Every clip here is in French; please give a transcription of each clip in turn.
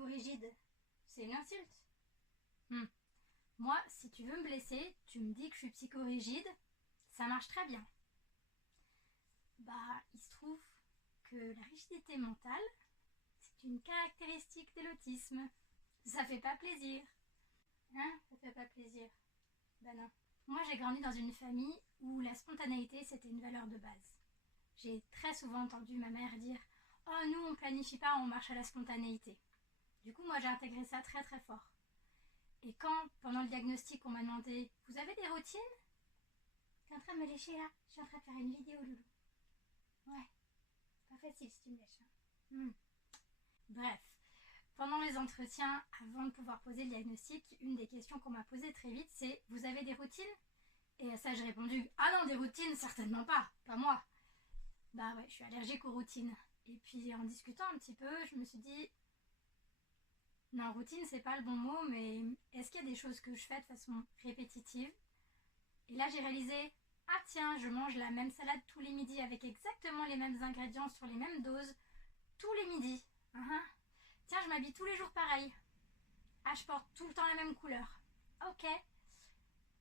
psychorigide, c'est une insulte. Moi, si tu veux me blesser, tu me dis que je suis psychorigide, ça marche très bien. Bah, il se trouve que la rigidité mentale, c'est une caractéristique de l'autisme. Ça fait pas plaisir. Hein? Ça fait pas plaisir. Bah non. Moi, j'ai grandi dans une famille où la spontanéité, c'était une valeur de base. J'ai très souvent entendu ma mère dire « Oh, nous, on planifie pas, on marche à la spontanéité. » Du coup, moi, j'ai intégré ça très très fort. Et quand, pendant le diagnostic, on m'a demandé « Vous avez des routines ?» T'es en train de me lécher là? Je suis en train de faire une vidéo, loulou. Ouais, pas facile si tu me lèches. Bref, pendant les entretiens, avant de pouvoir poser le diagnostic, une des questions qu'on m'a posées très vite, c'est « Vous avez des routines ?» Et à ça, j'ai répondu « Ah non, des routines, certainement pas, pas moi. » Bah ouais, je suis allergique aux routines. Et puis en discutant un petit peu, je me suis dit non, routine c'est pas le bon mot, mais est-ce qu'il y a des choses que je fais de façon répétitive? Et là j'ai réalisé, ah tiens, je mange la même salade tous les midis avec exactement les mêmes ingrédients sur les mêmes doses tous les midis. Tiens, je m'habille tous les jours pareil. Ah, je porte tout le temps la même couleur. Ok.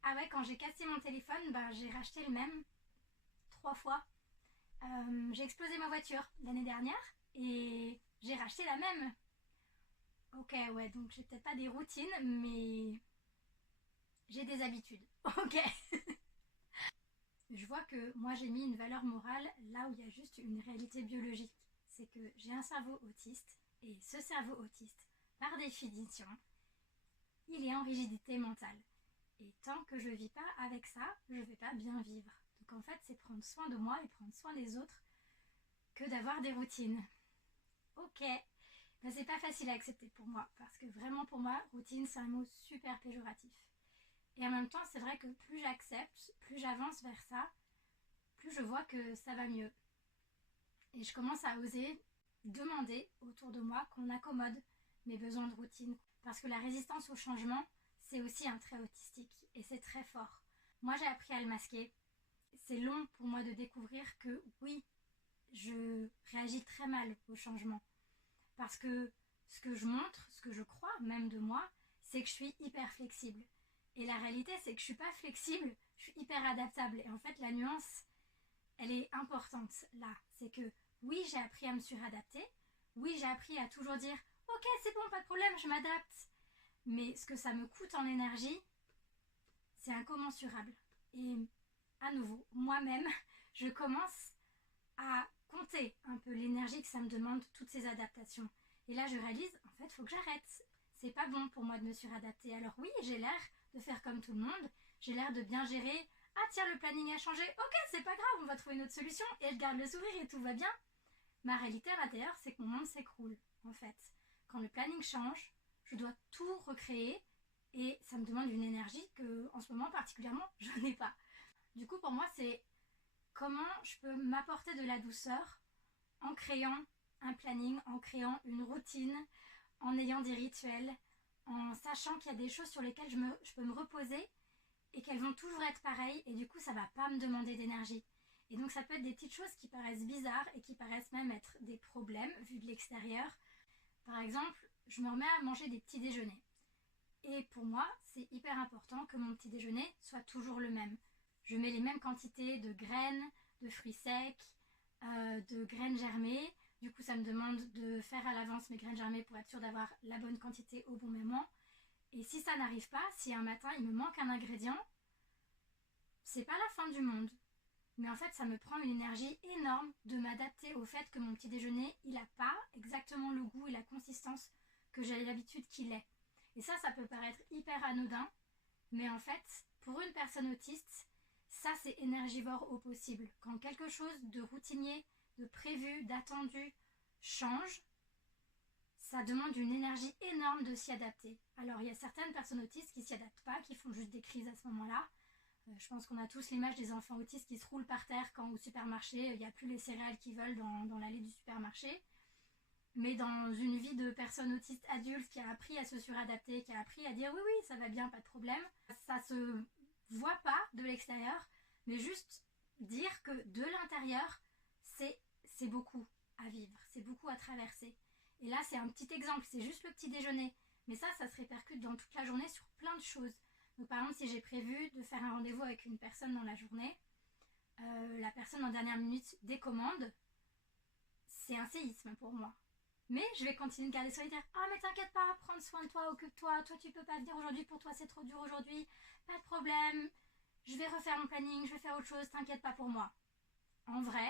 Ah ouais, quand j'ai cassé mon téléphone, bah j'ai racheté le même 3 fois. J'ai explosé ma voiture l'année dernière et j'ai racheté la même. Ok, ouais, donc j'ai peut-être pas des routines, mais j'ai des habitudes. Ok. Je vois que moi j'ai mis une valeur morale là où il y a juste une réalité biologique. C'est que j'ai un cerveau autiste et ce cerveau autiste, par définition, il est en rigidité mentale. Et tant que je vis pas avec ça, je vais pas bien vivre. Donc en fait, c'est prendre soin de moi et prendre soin des autres que d'avoir des routines. Ok, ben, c'est pas facile à accepter pour moi, parce que vraiment pour moi, routine c'est un mot super péjoratif. Et en même temps, c'est vrai que plus j'accepte, plus j'avance vers ça, plus je vois que ça va mieux. Et je commence à oser demander autour de moi qu'on accommode mes besoins de routine. Parce que la résistance au changement, c'est aussi un trait autistique, et c'est très fort. Moi j'ai appris à le masquer. C'est long pour moi de découvrir que oui, je réagis très mal au changement. Parce que ce que je montre, ce que je crois même de moi, c'est que je suis hyper flexible. Et la réalité, c'est que je suis pas flexible, je suis hyper adaptable. Et en fait, la nuance, elle est importante là. C'est que oui, j'ai appris à me suradapter. Oui, j'ai appris à toujours dire « Ok, c'est bon, pas de problème, je m'adapte. » Mais ce que ça me coûte en énergie, c'est incommensurable. Et à nouveau, moi-même, je commence à compter un peu l'énergie que ça me demande, toutes ces adaptations. Et là, je réalise, en fait, il faut que j'arrête. C'est pas bon pour moi de me suradapter. Alors oui, j'ai l'air de faire comme tout le monde. J'ai l'air de bien gérer. Ah tiens, le planning a changé. Ok, c'est pas grave, on va trouver une autre solution. Et je garde le sourire et tout va bien. Ma réalité à l'intérieur, c'est que mon monde s'écroule, en fait. Quand le planning change, je dois tout recréer. Et ça me demande une énergie que, en ce moment particulièrement, je n'ai pas. Du coup, pour moi, c'est comment je peux m'apporter de la douceur en créant un planning, en créant une routine, en ayant des rituels, en sachant qu'il y a des choses sur lesquelles je peux me reposer et qu'elles vont toujours être pareilles et du coup ça va pas me demander d'énergie. Et donc ça peut être des petites choses qui paraissent bizarres et qui paraissent même être des problèmes vu de l'extérieur. Par exemple, je me remets à manger des petits déjeuners. Et pour moi, c'est hyper important que mon petit déjeuner soit toujours le même. Je mets les mêmes quantités de graines, de fruits secs, de graines germées. Du coup, ça me demande de faire à l'avance mes graines germées pour être sûre d'avoir la bonne quantité au bon moment. Et si ça n'arrive pas, si un matin il me manque un ingrédient, c'est pas la fin du monde. Mais en fait, ça me prend une énergie énorme de m'adapter au fait que mon petit déjeuner, il n'a pas exactement le goût et la consistance que j'ai l'habitude qu'il ait. Et ça peut paraître hyper anodin, mais en fait, pour une personne autiste, ça c'est énergivore au possible. Quand quelque chose de routinier, de prévu, d'attendu change, ça demande une énergie énorme de s'y adapter. Alors il y a certaines personnes autistes qui ne s'y adaptent pas, qui font juste des crises à ce moment-là. Je pense qu'on a tous l'image des enfants autistes qui se roulent par terre quand au supermarché, il n'y a plus les céréales qu'ils veulent dans l'allée du supermarché. Mais dans une vie de personne autiste adulte qui a appris à se suradapter, qui a appris à dire oui, oui, ça va bien, pas de problème, ça se voit pas de l'extérieur, mais juste dire que de l'intérieur, c'est beaucoup à vivre, c'est beaucoup à traverser. Et là, c'est un petit exemple, c'est juste le petit déjeuner. Mais ça se répercute dans toute la journée sur plein de choses. Donc par exemple, si j'ai prévu de faire un rendez-vous avec une personne dans la journée, la personne en dernière minute décommande, c'est un séisme pour moi. Mais je vais continuer de garder solitaire. Ah mais t'inquiète pas, prends soin de toi, occupe-toi, toi tu peux pas venir aujourd'hui, pour toi c'est trop dur aujourd'hui, pas de problème, je vais refaire mon planning, je vais faire autre chose, t'inquiète pas pour moi. En vrai,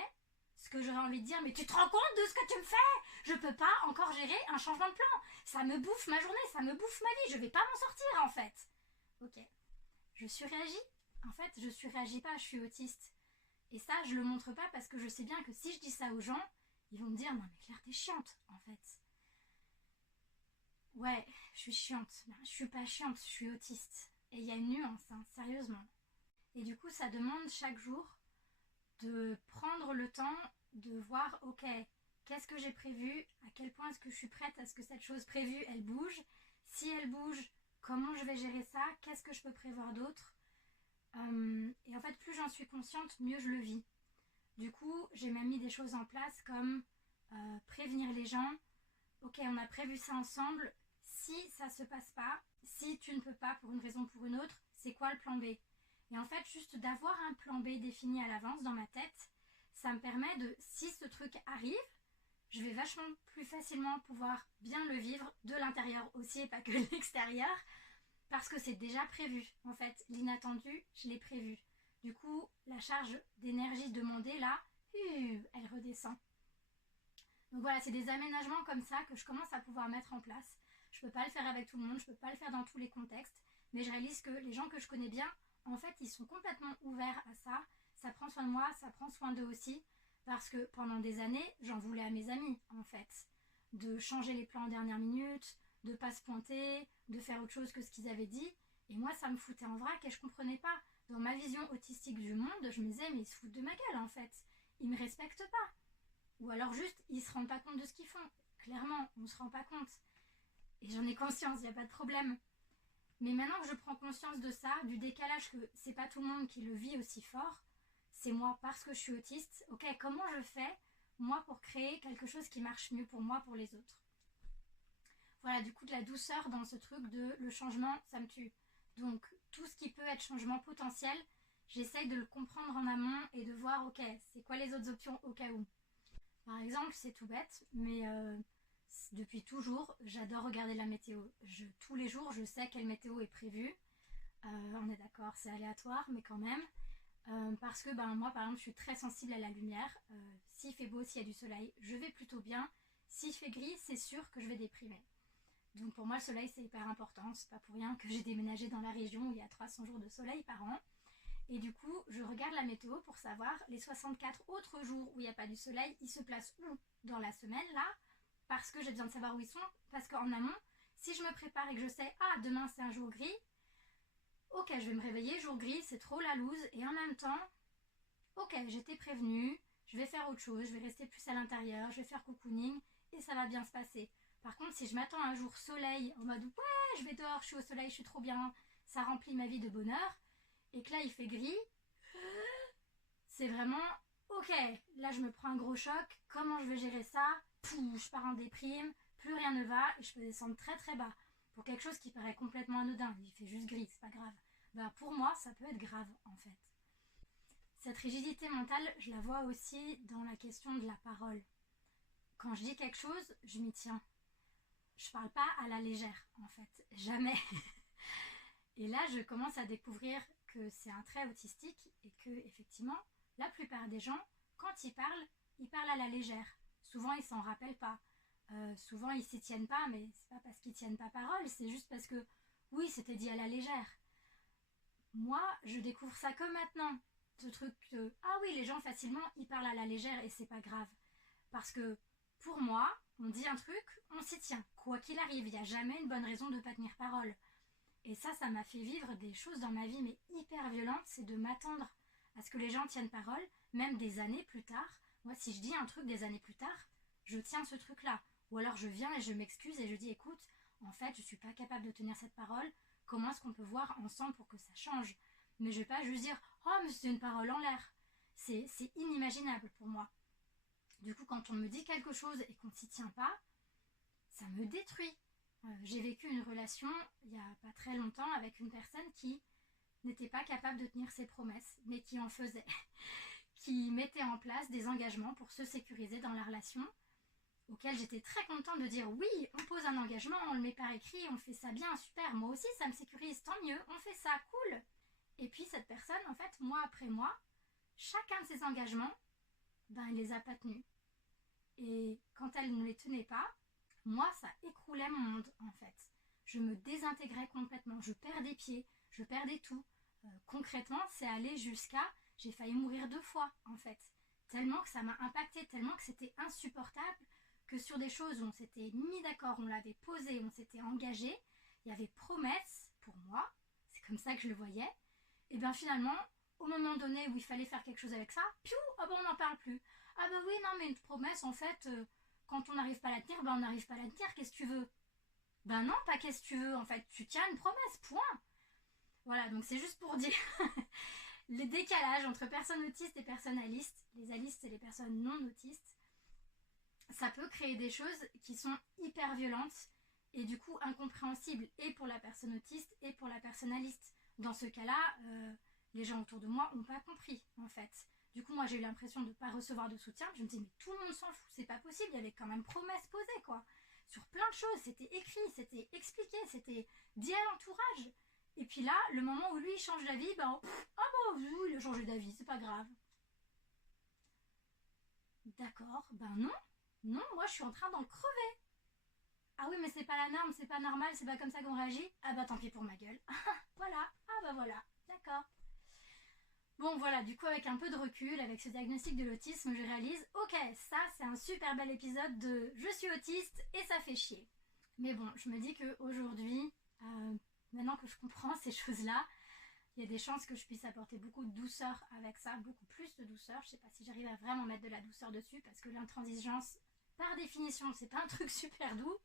ce que j'aurais envie de dire, mais tu te rends compte de ce que tu me fais? Je peux pas encore gérer un changement de plan. Ça me bouffe ma journée, ça me bouffe ma vie, je vais pas m'en sortir en fait. Ok, je surréagis. En fait, je surréagis pas, je suis autiste. Et ça, je le montre pas parce que je sais bien que si je dis ça aux gens, ils vont me dire, non mais Claire, t'es chiante en fait. Ouais, je suis chiante. Ben, je suis pas chiante, je suis autiste. Et il y a une nuance, hein, sérieusement. Et du coup, ça demande chaque jour de prendre le temps de voir, ok, qu'est-ce que j'ai prévu, à quel point est-ce que je suis prête à ce que cette chose prévue, elle bouge. Si elle bouge, comment je vais gérer ça, qu'est-ce que je peux prévoir d'autre. Et en fait, plus j'en suis consciente, mieux je le vis. Du coup, j'ai même mis des choses en place comme prévenir les gens. Ok, on a prévu ça ensemble. Si ça se passe pas, si tu ne peux pas pour une raison ou pour une autre, c'est quoi le plan B? Et en fait, juste d'avoir un plan B défini à l'avance dans ma tête, ça me permet de, si ce truc arrive, je vais vachement plus facilement pouvoir bien le vivre de l'intérieur aussi et pas que de l'extérieur, parce que c'est déjà prévu. En fait, l'inattendu, je l'ai prévu. Du coup, la charge d'énergie demandée, là, elle redescend. Donc voilà, c'est des aménagements comme ça que je commence à pouvoir mettre en place. Je peux pas le faire avec tout le monde, je peux pas le faire dans tous les contextes, mais je réalise que les gens que je connais bien, en fait, ils sont complètement ouverts à ça. Ça prend soin de moi, ça prend soin d'eux aussi, parce que pendant des années, j'en voulais à mes amis, en fait. De changer les plans en dernière minute, de pas se pointer, de faire autre chose que ce qu'ils avaient dit. Et moi, ça me foutait en vrac et je comprenais pas. Dans ma vision autistique du monde, je me disais, mais ils se foutent de ma gueule, en fait. Ils me respectent pas. Ou alors juste, ils se rendent pas compte de ce qu'ils font. Clairement, on se rend pas compte. Et j'en ai conscience, il n'y a pas de problème. Mais maintenant que je prends conscience de ça, du décalage que c'est pas tout le monde qui le vit aussi fort, c'est moi parce que je suis autiste. Ok, comment je fais, moi, pour créer quelque chose qui marche mieux pour moi, pour les autres? Voilà, du coup, de la douceur dans ce truc de le changement, ça me tue. Donc, tout ce qui peut être changement potentiel, j'essaye de le comprendre en amont et de voir, ok, c'est quoi les autres options au cas où. Par exemple, c'est tout bête, mais depuis toujours, j'adore regarder la météo. Tous les jours, je sais quelle météo est prévue. On est d'accord, c'est aléatoire, mais quand même. Parce que moi, par exemple, je suis très sensible à la lumière. S'il fait beau, s'il y a du soleil, je vais plutôt bien. S'il fait gris, c'est sûr que je vais déprimer. Donc pour moi, le soleil, c'est hyper important. C'est pas pour rien que j'ai déménagé dans la région où il y a 300 jours de soleil par an. Et du coup, je regarde la météo pour savoir les 64 autres jours où il n'y a pas du soleil, ils se placent où dans la semaine, là, parce que j'ai besoin de savoir où ils sont, parce qu'en amont, si je me prépare et que je sais, ah, demain c'est un jour gris, ok, je vais me réveiller, jour gris, c'est trop la loose, et en même temps, ok, j'étais prévenue, je vais faire autre chose, je vais rester plus à l'intérieur, je vais faire cocooning, et ça va bien se passer. Par contre, si je m'attends à un jour soleil, en mode, ouais, je vais dehors, je suis au soleil, je suis trop bien, ça remplit ma vie de bonheur, et que là il fait gris, c'est vraiment ok, là je me prends un gros choc, comment je vais gérer ça? Pouf, je pars en déprime, plus rien ne va et je peux descendre très très bas pour quelque chose qui paraît complètement anodin. Il fait juste gris, c'est pas grave. Pour moi ça peut être grave en fait. Cette rigidité mentale, je la vois aussi dans la question de la parole. Quand je dis quelque chose, je m'y tiens. Je parle pas à la légère en fait, jamais. Et là je commence à découvrir que c'est un trait autistique et que effectivement la plupart des gens, quand ils parlent à la légère. Souvent ils s'en rappellent pas. Souvent ils s'y tiennent pas, mais c'est pas parce qu'ils tiennent pas parole, c'est juste parce que oui, c'était dit à la légère. Moi, je découvre ça que maintenant. Ce truc de ah oui, les gens facilement ils parlent à la légère et c'est pas grave. Parce que pour moi, on dit un truc, on s'y tient. Quoi qu'il arrive, il n'y a jamais une bonne raison de ne pas tenir parole. Et ça m'a fait vivre des choses dans ma vie, mais hyper violentes, c'est de m'attendre à ce que les gens tiennent parole, même des années plus tard. Moi, si je dis un truc des années plus tard, je tiens ce truc-là. Ou alors je viens et je m'excuse et je dis, écoute, en fait, je ne suis pas capable de tenir cette parole, comment est-ce qu'on peut voir ensemble pour que ça change? Mais je ne vais pas juste dire, oh, mais c'est une parole en l'air. C'est inimaginable pour moi. Du coup, quand on me dit quelque chose et qu'on ne s'y tient pas, ça me détruit. J'ai vécu une relation il n'y a pas très longtemps avec une personne qui n'était pas capable de tenir ses promesses, mais qui en faisait, qui mettait en place des engagements pour se sécuriser dans la relation, auquel j'étais très contente de dire oui, on pose un engagement, on le met par écrit, on fait ça bien, super, moi aussi ça me sécurise, tant mieux, on fait ça, cool. Et puis cette personne, en fait, mois après mois, chacun de ses engagements, elle les a pas tenus. Et quand elle ne les tenait pas, moi ça écroulait mon monde en fait. Je me désintégrais complètement, je perdais pied, je perdais tout. Concrètement, c'est allé jusqu'à, j'ai failli mourir 2 fois en fait. Tellement que ça m'a impacté, tellement que c'était insupportable, que sur des choses où on s'était mis d'accord, on l'avait posé, on s'était engagé, il y avait promesse pour moi, c'est comme ça que je le voyais, et bien finalement, au moment donné où il fallait faire quelque chose avec ça, piou, on n'en parle plus. Ah bah oui, non mais une promesse en fait, quand on n'arrive pas à la tenir, on n'arrive pas à la tenir, qu'est-ce que tu veux? Ben non, pas qu'est-ce que tu veux, en fait, tu tiens une promesse, point. Voilà, donc c'est juste pour dire les décalages entre personnes autistes et personnalistes, les alistes et les personnes non autistes, ça peut créer des choses qui sont hyper violentes et du coup incompréhensibles et pour la personne autiste et pour la personnaliste. Dans ce cas-là, les gens autour de moi n'ont pas compris en fait. Du coup, moi j'ai eu l'impression de ne pas recevoir de soutien. Je me disais, mais tout le monde s'en fout, c'est pas possible, il y avait quand même promesse posée quoi. Sur plein de choses, c'était écrit, c'était expliqué, c'était dit à l'entourage. Et puis là, le moment où lui il change d'avis, il a changé d'avis, c'est pas grave. D'accord, non, moi je suis en train d'en crever. Ah oui, mais c'est pas la norme, c'est pas normal, c'est pas comme ça qu'on réagit. Ah bah tant pis pour ma gueule. Voilà, voilà, d'accord. Bon voilà, du coup avec un peu de recul, avec ce diagnostic de l'autisme, je réalise, ok, ça c'est un super bel épisode de je suis autiste et ça fait chier. Mais bon, je me dis qu'aujourd'hui, maintenant que je comprends ces choses-là, il y a des chances que je puisse apporter beaucoup de douceur avec ça, beaucoup plus de douceur. Je sais pas si j'arrive à vraiment mettre de la douceur dessus, parce que l'intransigeance, par définition, c'est pas un truc super doux.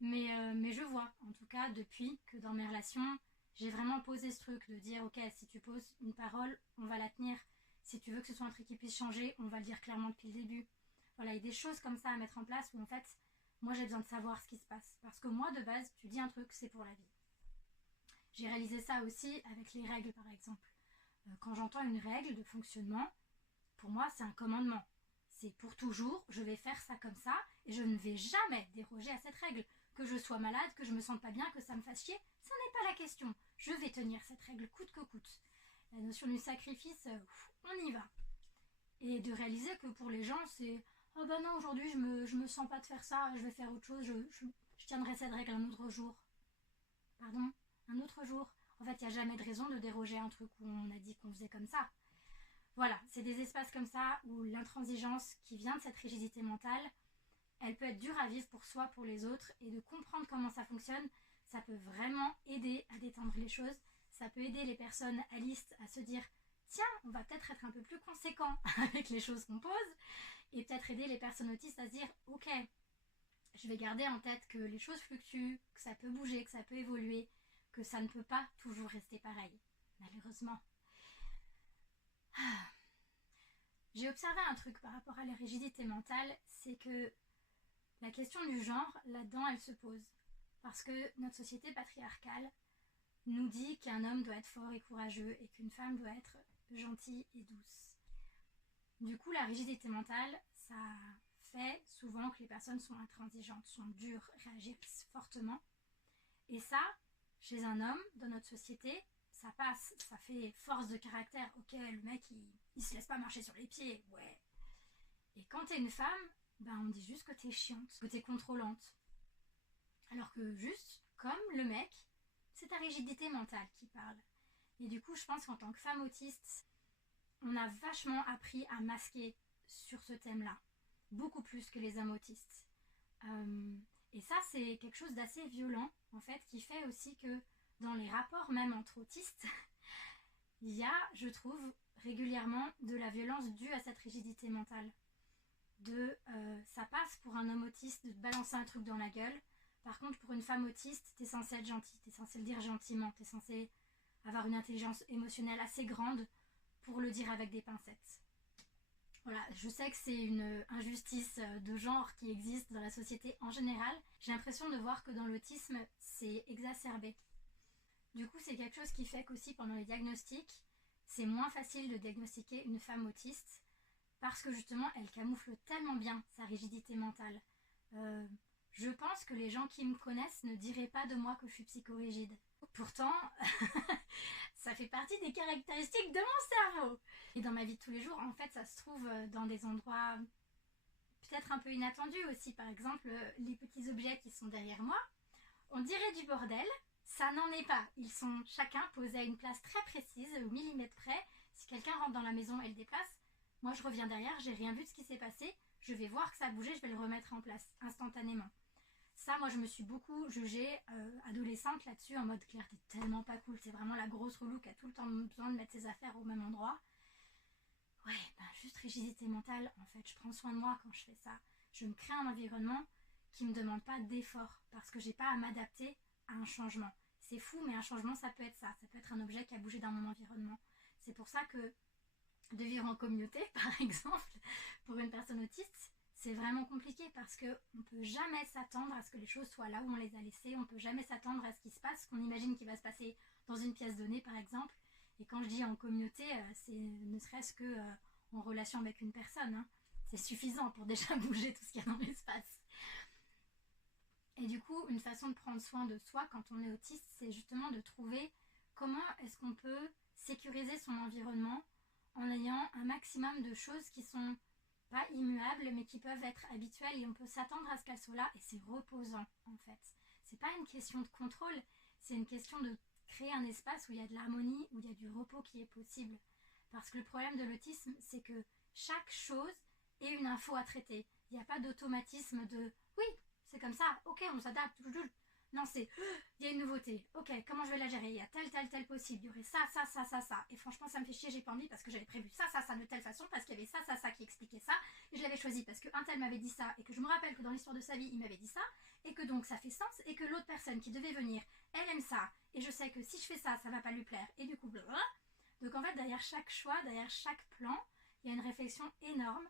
Mais je vois, en tout cas, depuis que dans mes relations, j'ai vraiment posé ce truc de dire, ok, si tu poses une parole, on va la tenir. Si tu veux que ce soit un truc qui puisse changer, on va le dire clairement depuis le début. Voilà, il y a des choses comme ça à mettre en place où en fait, moi j'ai besoin de savoir ce qui se passe. Parce que moi, de base, tu dis un truc, c'est pour la vie. J'ai réalisé ça aussi avec les règles, par exemple. Quand j'entends une règle de fonctionnement, pour moi, c'est un commandement. C'est pour toujours, je vais faire ça comme ça, et je ne vais jamais déroger à cette règle. Que je sois malade, que je me sente pas bien, que ça me fasse chier, ça n'est pas la question. Je vais tenir cette règle coûte que coûte. La notion du sacrifice, on y va. Et de réaliser que pour les gens, c'est « Oh ben non, aujourd'hui, je me sens pas de faire ça, je vais faire autre chose, je tiendrai cette règle un autre jour. » Pardon ? Un autre jour. En fait, il n'y a jamais de raison de déroger à un truc où on a dit qu'on faisait comme ça. Voilà, c'est des espaces comme ça où l'intransigeance qui vient de cette rigidité mentale, elle peut être dure à vivre pour soi, pour les autres, et de comprendre comment ça fonctionne, ça peut vraiment aider à détendre les choses. Ça peut aider les personnes alistes à se dire « Tiens, on va peut-être être un peu plus conséquent avec les choses qu'on pose », et peut-être aider les personnes autistes à se dire « Ok, je vais garder en tête que les choses fluctuent, que ça peut bouger, que ça peut évoluer, que ça ne peut pas toujours rester pareil, malheureusement. » J'ai observé un truc par rapport à la rigidité mentale, c'est que la question du genre, là-dedans, elle se pose. Parce que notre société patriarcale nous dit qu'un homme doit être fort et courageux et qu'une femme doit être gentille et douce. Du coup, la rigidité mentale, ça fait souvent que les personnes sont intransigeantes, sont dures, réagissent fortement. Et ça, chez un homme, dans notre société, ça passe, ça fait force de caractère. Ok, le mec, il se laisse pas marcher sur les pieds, ouais. Et quand t'es une femme, on dit juste que t'es chiante, que t'es contrôlante. Alors que juste, comme le mec, c'est ta rigidité mentale qui parle. Et du coup, je pense qu'en tant que femme autiste, on a vachement appris à masquer sur ce thème-là. Beaucoup plus que les hommes autistes. Et ça, c'est quelque chose d'assez violent, en fait, qui fait aussi que dans les rapports même entre autistes, il y a, je trouve, régulièrement de la violence due à cette rigidité mentale. Ça passe pour un homme autiste de te balancer un truc dans la gueule. Par contre, pour une femme autiste, t'es censé être gentil, t'es censé le dire gentiment, t'es censé avoir une intelligence émotionnelle assez grande pour le dire avec des pincettes. Voilà, je sais que c'est une injustice de genre qui existe dans la société en général. J'ai l'impression de voir que dans l'autisme, c'est exacerbé. Du coup, c'est quelque chose qui fait qu'aussi pendant les diagnostics, c'est moins facile de diagnostiquer une femme autiste parce que justement, elle camoufle tellement bien sa rigidité mentale. Je pense que les gens qui me connaissent ne diraient pas de moi que je suis psychorigide. Pourtant, ça fait partie des caractéristiques de mon cerveau. Et dans ma vie de tous les jours, en fait, ça se trouve dans des endroits peut-être un peu inattendus aussi. Par exemple, les petits objets qui sont derrière moi, on dirait du bordel, ça n'en est pas. Ils sont chacun posés à une place très précise, au millimètre près. Si quelqu'un rentre dans la maison et le déplace, moi je reviens derrière, j'ai rien vu de ce qui s'est passé, je vais voir que ça a bougé, je vais le remettre en place instantanément. Ça, moi je me suis beaucoup jugée adolescente là-dessus, en mode Claire, t'es tellement pas cool, c'est vraiment la grosse relou qui a tout le temps besoin de mettre ses affaires au même endroit. Ouais, ben juste rigidité mentale, en fait, je prends soin de moi quand je fais ça. Je me crée un environnement qui me demande pas d'effort, parce que j'ai pas à m'adapter à un changement. C'est fou, mais un changement, ça peut être ça. Ça peut être un objet qui a bougé dans mon environnement. C'est pour ça que de vivre en communauté, par exemple, pour une personne autiste, c'est vraiment compliqué parce qu'on ne peut jamais s'attendre à ce que les choses soient là où on les a laissées. On ne peut jamais s'attendre à ce qui se passe, qu'on imagine qu'il va se passer dans une pièce donnée, par exemple. Et quand je dis en communauté, c'est ne serait-ce que en relation avec une personne. Hein. C'est suffisant pour déjà bouger tout ce qu'il y a dans l'espace. Et du coup, une façon de prendre soin de soi quand on est autiste, c'est justement de trouver comment est-ce qu'on peut sécuriser son environnement en ayant un maximum de choses qui sont pas immuables mais qui peuvent être habituelles et on peut s'attendre à ce qu'elles soient là et c'est reposant en fait. C'est pas une question de contrôle, c'est une question de créer un espace où il y a de l'harmonie, où il y a du repos qui est possible. Parce que le problème de l'autisme, c'est que chaque chose est une info à traiter. Il n'y a pas d'automatisme de oui, c'est comme ça, ok, on s'adapte. Non, c'est il y a une nouveauté, ok, comment je vais la gérer? Il y a tel possible, il y aurait ça. Et franchement, ça me fait chier, j'ai pas envie parce que j'avais prévu ça de telle façon, parce qu'il y avait ça qui expliquait ça, et je l'avais choisi parce qu'un tel m'avait dit ça, et que je me rappelle que dans l'histoire de sa vie, il m'avait dit ça, et que donc ça fait sens, et que l'autre personne qui devait venir, elle aime ça, et je sais que si je fais ça, ça va pas lui plaire, et du coup, blablabla. Donc en fait, derrière chaque choix, derrière chaque plan, il y a une réflexion énorme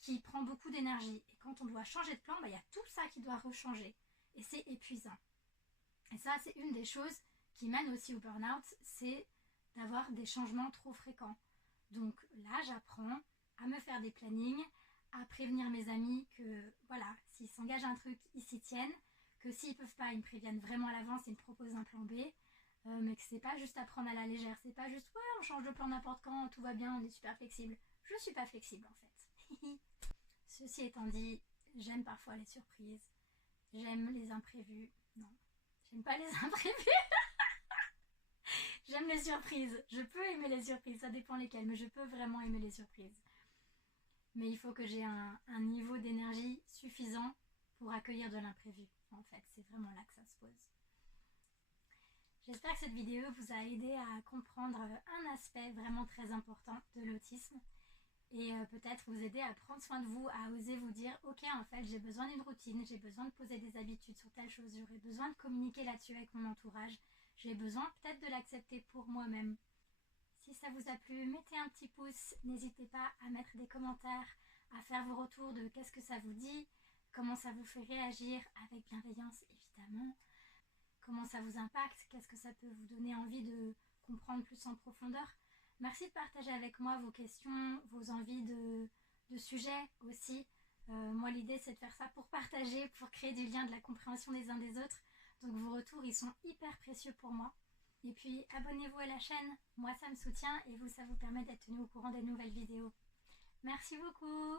qui prend beaucoup d'énergie. Et quand on doit changer de plan, il y a tout ça qui doit rechanger. Et c'est épuisant. Et ça, c'est une des choses qui mène aussi au burn-out, c'est d'avoir des changements trop fréquents. Donc là, j'apprends à me faire des plannings, à prévenir mes amis que, voilà, s'ils s'engagent un truc, ils s'y tiennent, que s'ils peuvent pas, ils me préviennent vraiment à l'avance, ils me proposent un plan B, mais que c'est pas juste à prendre à la légère, c'est pas juste, ouais, on change de plan n'importe quand, tout va bien, on est super flexible. Je suis pas flexible en fait. Ceci étant dit, j'aime parfois les surprises, j'aime les imprévus, non, j'aime pas les imprévus. J'aime les surprises, je peux aimer les surprises, ça dépend lesquelles, mais je peux vraiment aimer les surprises. Mais il faut que j'ai un niveau d'énergie suffisant pour accueillir de l'imprévu, en fait, c'est vraiment là que ça se pose. J'espère que cette vidéo vous a aidé à comprendre un aspect vraiment très important de l'autisme et peut-être vous aider à prendre soin de vous, à oser vous dire ok, en fait j'ai besoin d'une routine, j'ai besoin de poser des habitudes sur telle chose, j'aurais besoin de communiquer là-dessus avec mon entourage, j'ai besoin peut-être de l'accepter pour moi-même. Si ça vous a plu, mettez un petit pouce, n'hésitez pas à mettre des commentaires, à faire vos retours de qu'est-ce que ça vous dit, comment ça vous fait réagir avec bienveillance évidemment, comment ça vous impacte, qu'est-ce que ça peut vous donner envie de comprendre plus en profondeur. Merci de partager avec moi vos questions, vos envies de sujets aussi. Moi l'idée c'est de faire ça pour partager, pour créer du lien, de la compréhension des uns des autres. Donc vos retours ils sont hyper précieux pour moi. Et puis abonnez-vous à la chaîne, moi ça me soutient et vous ça vous permet d'être tenu au courant des nouvelles vidéos. Merci beaucoup.